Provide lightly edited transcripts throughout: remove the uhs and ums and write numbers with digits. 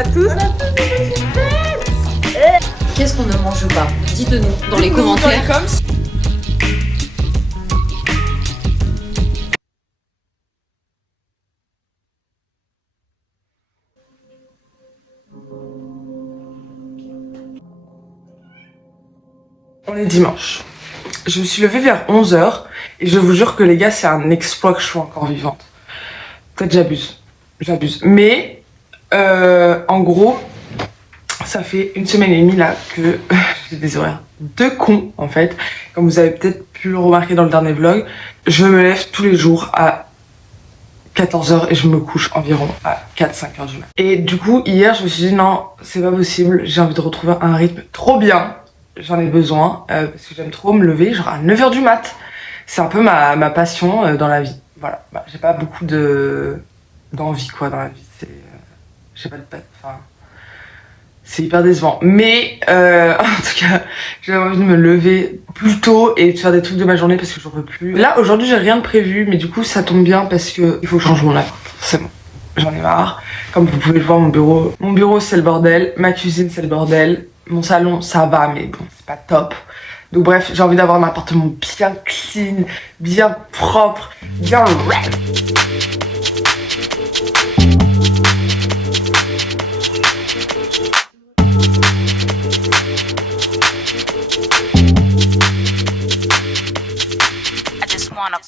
à tous. Qu'est-ce qu'on ne mange pas? Dites-nous dans les commentaires. On est dimanche. Je me suis levée vers 11h et je vous jure que les gars, c'est un exploit que je sois encore vivante. Peut-être j'abuse. Mais en gros, ça fait une semaine et demie là que j'ai des horaires de con en fait. Comme vous avez peut-être pu le remarquer dans le dernier vlog, je me lève tous les jours à 14h et je me couche environ à 4-5h du matin. Et du coup, hier, je me suis dit non, c'est pas possible, j'ai envie de retrouver un rythme trop bien. J'en ai besoin parce que j'aime trop me lever genre à 9h du mat. C'est un peu ma passion dans la vie. Voilà, j'ai pas beaucoup d'envie quoi dans la vie. J'ai pas de enfin, c'est hyper décevant. Mais en tout cas, j'ai envie de me lever plus tôt et de faire des trucs de ma journée parce que j'en peux plus. Là aujourd'hui, j'ai rien de prévu, mais du coup ça tombe bien parce que il faut que je change mon appart. C'est bon, j'en ai marre. Comme vous pouvez le voir, mon bureau c'est le bordel, ma cuisine c'est le bordel. Mon salon, ça va, mais bon, c'est pas top. Donc bref, j'ai envie d'avoir un appartement bien clean, bien propre, bien red. I just wanna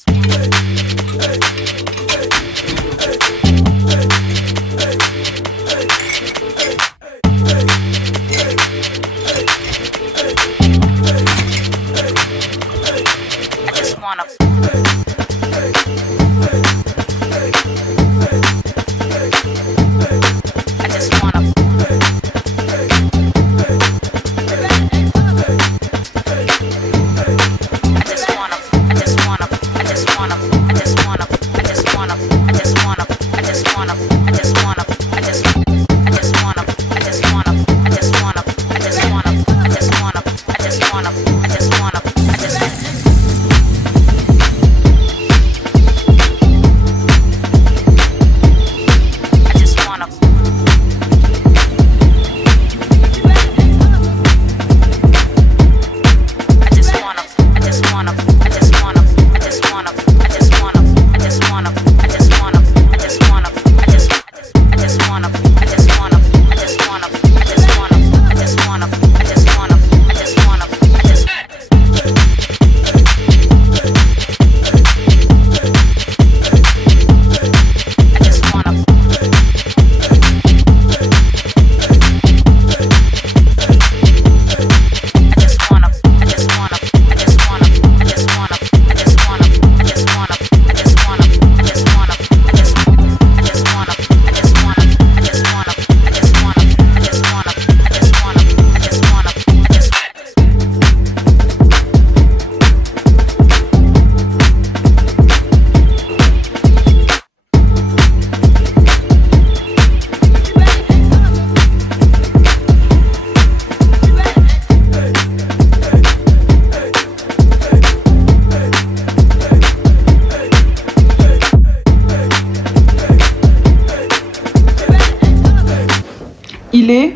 Il est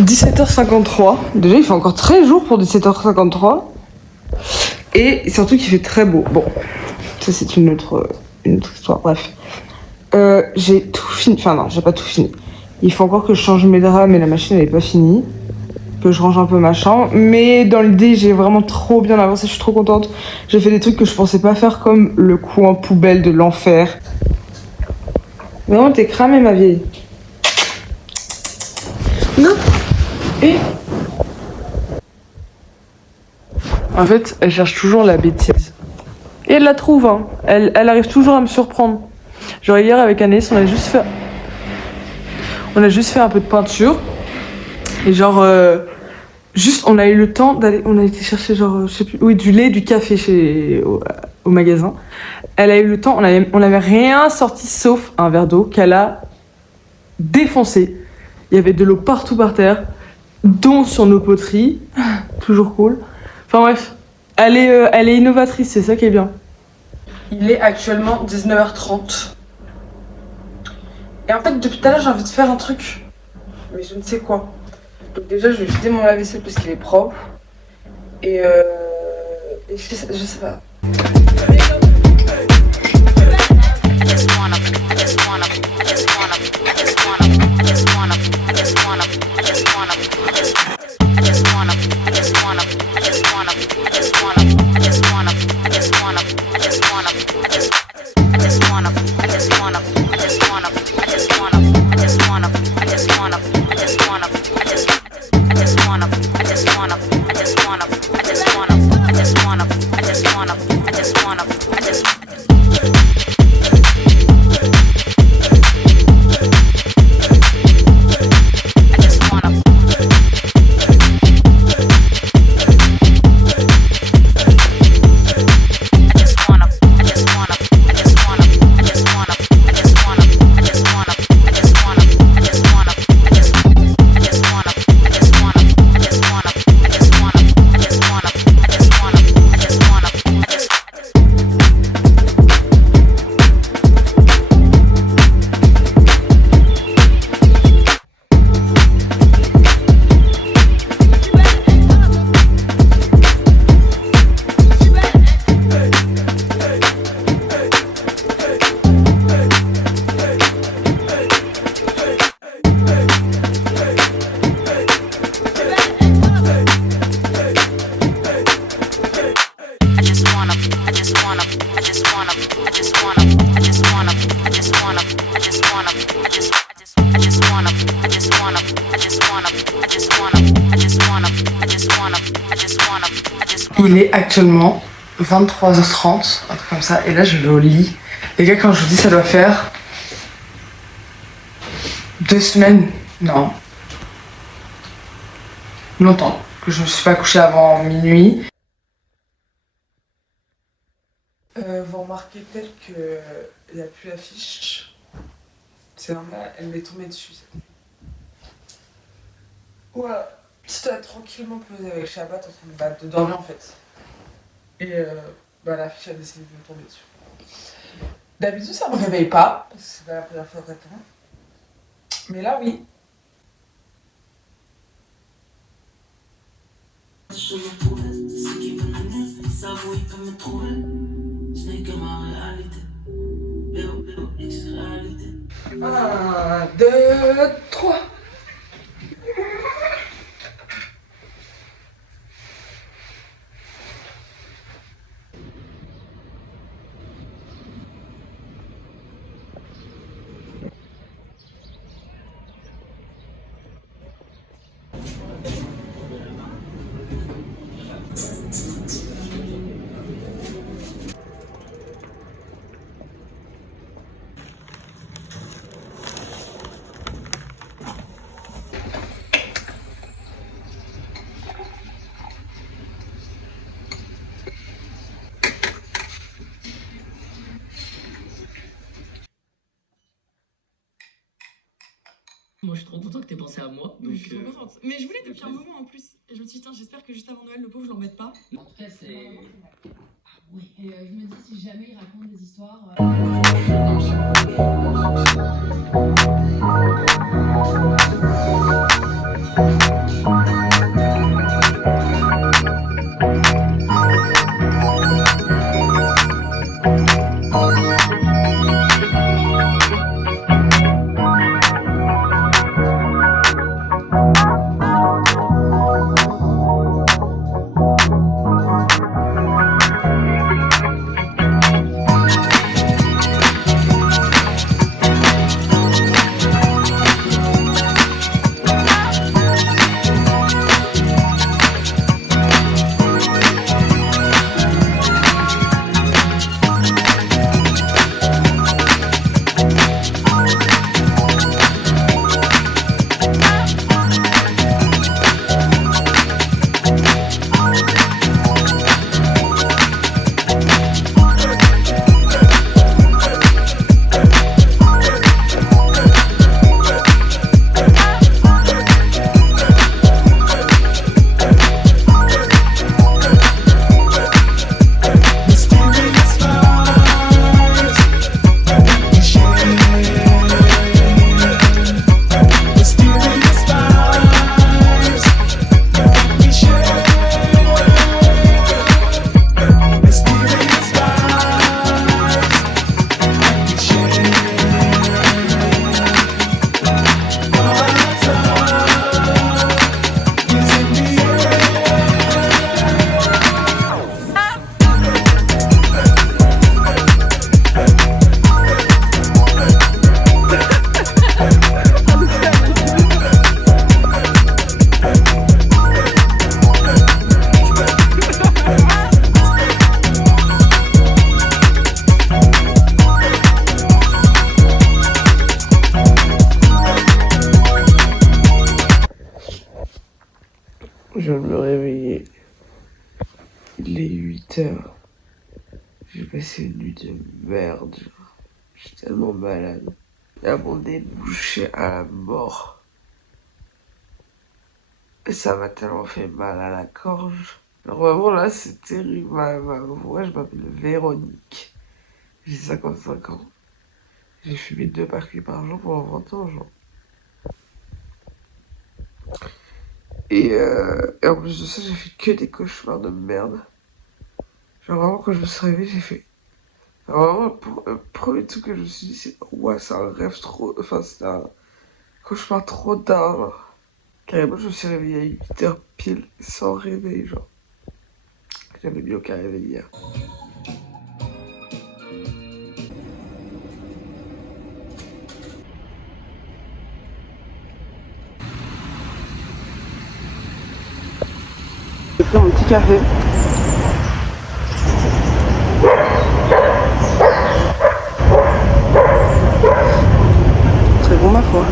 17h53. Déjà, il fait encore très jour pour 17h53. Et surtout qu'il fait très beau. Bon, ça c'est une autre histoire. Bref. J'ai tout fini. Enfin non, j'ai pas tout fini. Il faut encore que je change mes draps, mais la machine elle est pas finie. Que je range un peu ma chambre. Mais dans l'idée, j'ai vraiment trop bien avancé. Je suis trop contente. J'ai fait des trucs que je pensais pas faire, comme le coin poubelle de l'enfer. Vraiment, t'es cramée, ma vieille. Non. Et en fait, elle cherche toujours la bêtise. Et elle la trouve, hein. Elle arrive toujours à me surprendre. Genre hier avec Anaïs, on a juste fait un peu de peinture. Et genre, juste, on a eu le temps d'aller, on a été chercher genre, je sais plus, oui, du lait, du café au magasin. Elle a eu le temps, on avait rien sorti sauf un verre d'eau qu'elle a défoncé. Il y avait de l'eau partout par terre, dont sur nos poteries. Toujours cool. Enfin bref, elle est innovatrice, c'est ça qui est bien. Il est actuellement 19h30. Et en fait, depuis tout à l'heure, j'ai envie de faire un truc. mais je ne sais quoi. Donc déjà, je vais vider mon lave-vaisselle parce qu'il est propre. Et je sais pas. Il est actuellement 23h30, un truc comme ça, et là je vais au lit. Les gars, quand je vous dis ça doit faire 2 semaines, non, longtemps, que je me suis pas couchée avant minuit. Vous remarquez peut-être qu'il n'y a plus l'affiche. C'est normal, elle m'est tombée dessus cette nuit. Voilà, j'étais tranquillement posée avec Shabbat en train de dormir en fait. Et l'affiche a décidé de me tomber dessus. D'habitude ça me réveille pas, parce que c'est pas la première fois qu'elle tombe. Mais là oui. Un, deux, trois. Moi, je suis trop content que t'aies pensé à moi. Donc, je suis trop contente. Mais je voulais depuis un moment en plus. Et je me suis dit, tiens, j'espère que juste avant Noël, le pauvre, je l'embête pas. En tout cas, c'est. Ah oui. Et je me dis, si jamais il raconte des histoires. Je viens de me réveiller. Il est 8h. J'ai passé une nuit de merde. Je suis tellement malade. Il y a mon nez bouché à la mort. Et ça m'a tellement fait mal à la gorge. Alors vraiment là, c'est terrible. Ma voix, je m'appelle Véronique. J'ai 55 ans. J'ai fumé 2 paquets par jour pendant 20 ans, genre. Et en plus de ça, j'ai fait que des cauchemars de merde. Genre vraiment, quand je me suis réveillée, j'ai fait... Vraiment, le premier truc que je me suis dit, c'est... Ouais, c'est un rêve trop... Enfin, c'était un cauchemar trop tard, genre. Carrément, je me suis réveillée à 8h pile, sans réveil, genre. J'avais mis aucun réveil hier. Je vais faire un petit café. Très bon, ma foi.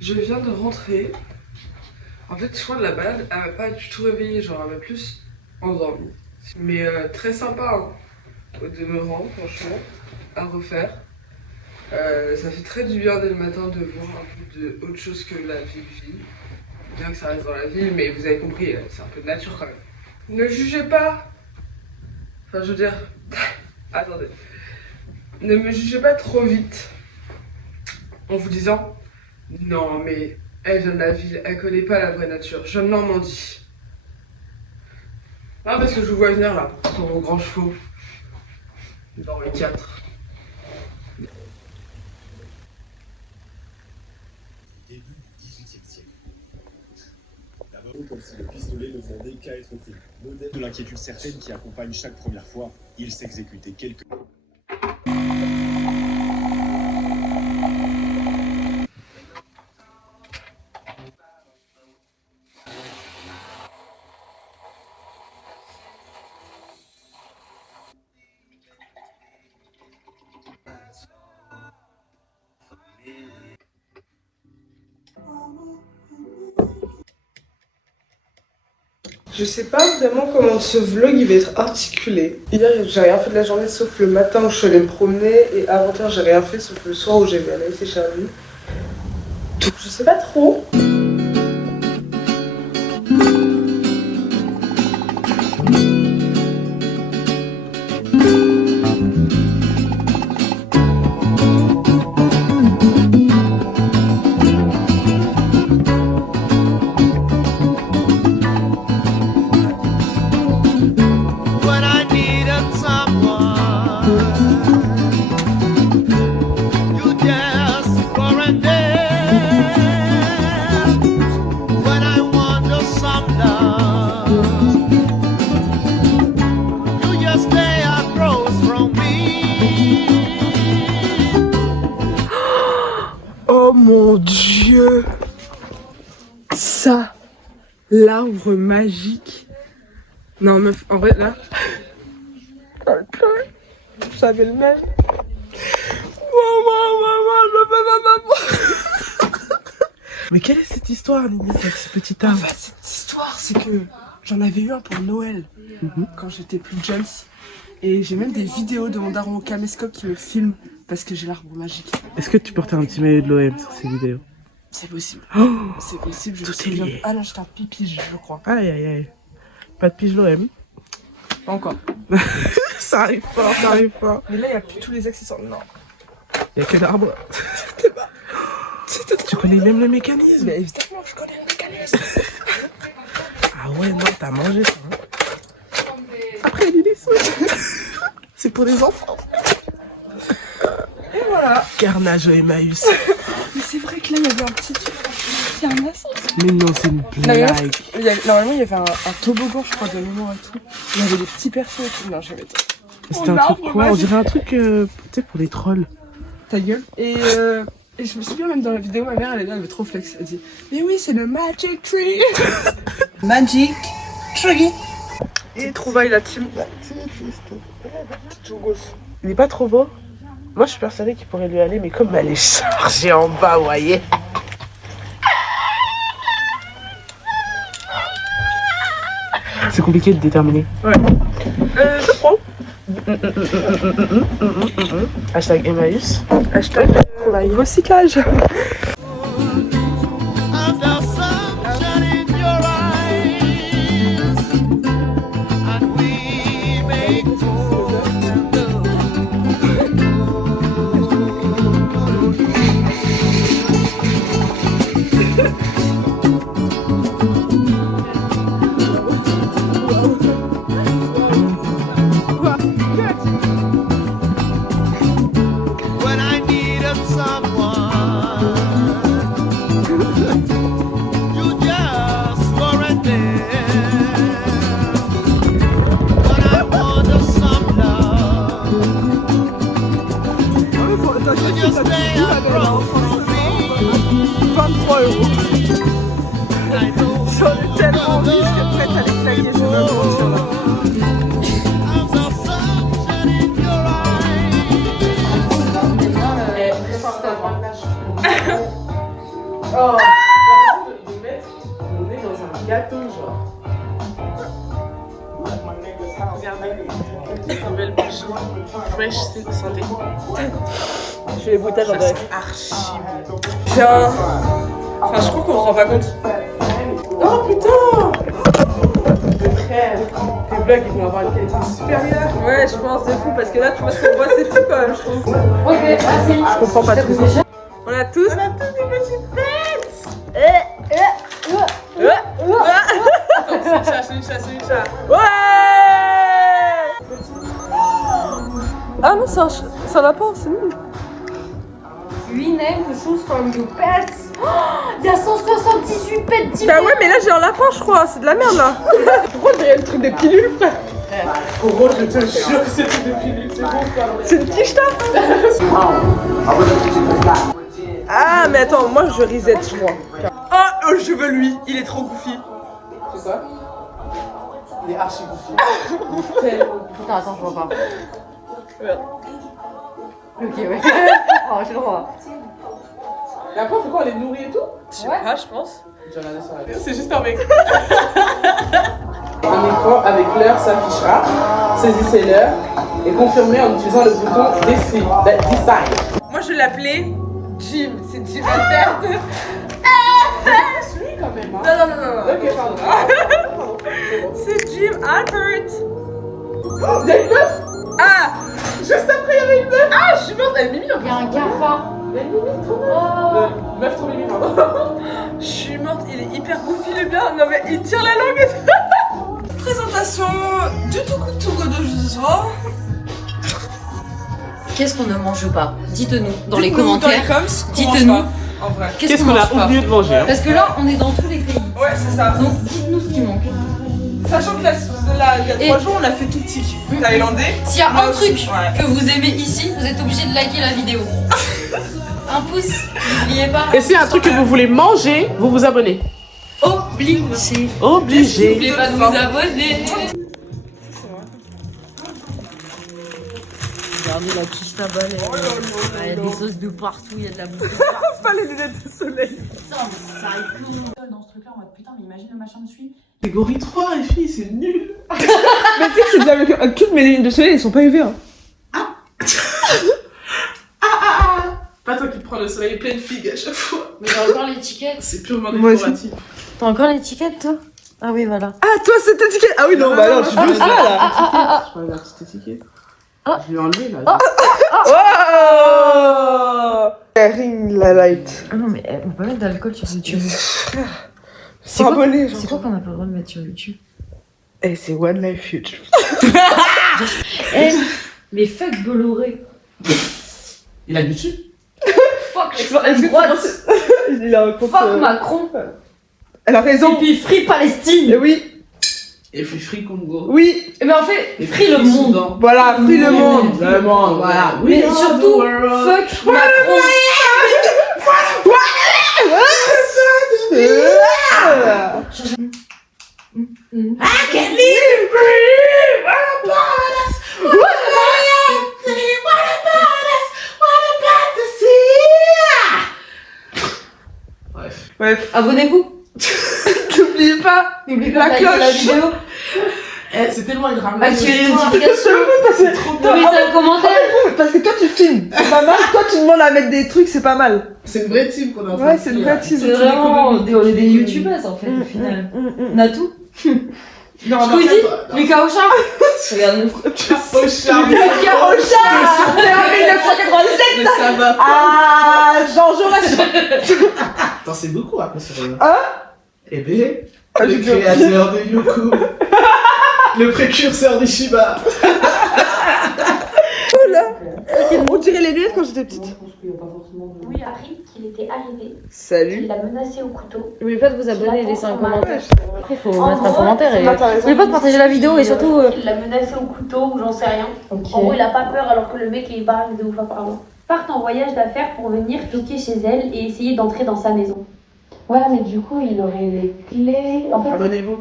Je viens de rentrer. En fait, je crois que la balade, elle m'a pas du tout réveillée, genre elle m'a plus endormie. Mais très sympa, hein, au demeurant, franchement, à refaire. Ça fait très du bien dès le matin de voir un peu de autre chose que la ville. Bien que ça reste dans la ville, mais vous avez compris, c'est un peu de nature quand même. Ne jugez pas. Enfin, je veux dire, attendez. Ne me jugez pas trop vite en vous disant non, mais elle vient de la ville, elle connaît pas la vraie nature. Je viens de Normandie. Non, parce que je vous vois venir là, sur vos grands chevaux. Dans les 4. Début du XVIIIe siècle. D'abord, comme si le pistolet ne demandait qu'à être pris. Modèle de l'inquiétude certaine qui accompagne chaque première fois, il s'exécutait quelques... Je sais pas vraiment comment ce vlog il va être articulé. Hier j'ai rien fait de la journée sauf le matin où je suis allée me promener et avant-hier j'ai rien fait sauf le soir où j'ai vu Anaïs et Charlie. Donc je sais pas trop. Oh mon Dieu! Ça, l'arbre magique. Non meuf, en vrai là, j'avais le même. Mais quelle est cette histoire, Nini, ce petit arbre? En fait, cette histoire, c'est que j'en avais eu un pour Noël quand j'étais plus jeune. Et j'ai même des vidéos de mon daron au caméscope qui me filme parce que j'ai l'arbre magique. Est-ce que tu portais un petit maillot de l'OM sur ces vidéos? C'est possible. Oh, c'est possible, je me souviens. Ah là, j'étais un pipige, je crois. Aïe aïe aïe. Pas de pige l'OM? Pas encore. Ça arrive pas, ça arrive pas. Mais là, il n'y a plus tous les accessoires. Non. Il y a quel arbre? Tu connais même le mécanisme? Mais évidemment, je connais le mécanisme. Ah ouais, non, t'as mangé ça. Hein. Après, il y a des sous. C'est pour les enfants. Et voilà. Carnage au Emmaüs. Mais c'est vrai que là, il y avait un petit truc. Il y a un ascenseur. Mais non, c'est une blague. Normalement, il y avait un toboggan, je crois, de mémoire et tout. Il y avait des petits persos et tout. Non, je vais C'était un truc quoi? On dirait un truc, peut-être pour les trolls. Ta gueule. Et je me souviens même dans la vidéo, ma mère, elle est là, elle avait trop flex. Elle dit, mais oui, c'est le Magic Tree. Magic Tree. Et trouvaille la team. Il est pas trop beau? Moi, je suis persuadée qu'il pourrait lui aller, mais comme elle est chargée en bas, vous voyez. C'est compliqué de déterminer. Ouais. Je prends. Hashtag Emmaüs. Hashtag recyclage. J'en ai tellement envie, je suis prête à les claquer, je veux mentir là. Oh, j'ai l'impression de mettre mon nez dans un gâteau, genre. Regardez, nouvelle bouche, fresh santé. Je fais les bouteilles en direct. Archi bon. Tiens. Enfin, je crois qu'on se rend pas compte. Oh putain! Tes vlogs ils vont avoir une qualité supérieure. Ouais, je pense, c'est fou parce que là, tu vois ce qu'on voit, c'est fou quand même, je trouve. Ok, merci. Je comprends pas tout. On a tous des petites bêtes! Attends, c'est une chat. Ouais! Ah non, c'est un lapin, c'est nul. 8 names to choose from your pets. Il y a 178 pets différents. Bah ouais, mais là j'ai un lapin, je crois, c'est de la merde là. Pourquoi on dirait le truc des pilules, frère? Gros, je te jure que c'est des pilules, c'est bon, c'est une quiche Ah, mais attends, moi je reset, je crois. Ah, oh, je veux lui, il est trop goofy. C'est ça? Il est archi goofy. Attends, je vois pas. Ok, ouais. Oh, j'ai le droit. Et après, on fait quoi? On les nourrit et tout? Je sais pas, je pense. J'ai regardé ça. C'est juste un mec. Un écran avec l'heure s'affichera. Saisissez l'heure et confirmez en utilisant le bouton Decide. Moi je l'appelais Jim, c'est Jim Altert. C'est lui quand même. Hein? Non. Ok, pardon. C'est Jim Altert. Oh, il y a une meuf! Ah! Juste après, il y avait une meuf! Ah, je suis morte, elle est mimi. Il y a un cafard. Il y a une mimi trop meuf. Meuf trop mimi, pardon. Je suis morte, il est hyper goofy le bien. Non mais il tire la langue et tout. Présentation du Tukutuku de ce soir. Qu'est-ce qu'on ne mange pas? Dites-nous dans les Dites-nous commentaires. dans les coms, Dites-nous. En vrai. Qu'est-ce qu'on mange pas? oublié de manger? Parce que là, on est dans tous les pays. Ouais, c'est ça. Donc, dites-nous ce qui manque. Sachant que il y a 3 jours, on a fait tout tic. Thaïlandais. S'il y a Moi un aussi, truc ouais. que vous aimez ici, vous êtes obligé de liker la vidéo. Un pouce, n'oubliez pas. Et s'il y a un truc que vous voulez manger, vous vous abonnez. Obligé. Obligé. N'oubliez pas de vous abonner. Regardez la quiche là-bas, il y a des sauces de partout, il y a de la bouffe de partout. Pas les lunettes de soleil. Putain, mais ça éclose. Dans ce truc-là, en mode putain, mais imagine le machin me suit. Catégorie 3, les filles, c'est nul. Mais tu sais que c'est bien avec toutes mes lunettes de soleil, elles sont pas UV. Hein. Pas toi qui te prends le soleil plein de figues à chaque fois. Mais t'as encore l'étiquette. C'est purement Moi aussi. décoratif. T'as encore l'étiquette, toi? Ah oui, voilà. Ah, toi, cette étiquette. Ah oui, non, bah alors, tu douces là. Je prends la petite étiquette. Je l'ai enlevé là. Oh ring la light. Ah non, mais on peut pas mettre d'alcool sur YouTube. C'est abonné, genre. C'est quoi qu'on a pas le droit de mettre sur YouTube? Eh, c'est One Life Future. Mais fuck Bolloré. Il a du dessus. Fuck l'extrême droite. Il a un compte. Fuck Macron. Elle a raison. Et puis Free Palestine. Et oui, Et Free Congo. oui. Mais en fait, Free le monde. Voilà, free le monde. Le monde, voilà. Mais surtout, fuck Macron. Bref, Abonnez-vous. n'oubliez pas. N'oubliez La pas de liker la cloche. vidéo. Eh, c'est tellement une rame. Activez les notifications. C'est trop tard. Mettez un commentaire. Parce que toi tu filmes, c'est pas mal. Toi tu demandes à mettre des trucs, c'est pas mal. C'est une vraie team qu'on a en train Ouais, de c'est une faire. vraie team. C'est vraiment on est des youtubeuses en fait au final. Natou. Non, Squeezie. Lucas Auchan. Regarde-nous. Au charme. Lucas Auchan. C'est en 1997. Mais ça va. Ah, Jean Jaurès. Attends, c'est beaucoup après sur. Hein? Eh ben, Ah, le j'ai bien- créateur de Youku. Le précurseur des Shiba. On dirait les lunettes quand j'étais petite. Oui, a appris qu'il était arrivé, Salut. il l'a menacé au couteau. N'oubliez pas de vous abonner et laisser un commentaire. Après, il faut En mettre un gros, commentaire et. Bah, t'as raison. N'oubliez pas de partager la vidéo et surtout. Il l'a menacé au couteau ou j'en sais rien. Ok. En gros, il a pas peur alors que le mec il barre de ouf apparemment. Partent en voyage d'affaires pour venir toquer chez elle et essayer d'entrer dans sa maison. Ouais, mais du coup, il aurait les clés. En fait, Abonnez-vous.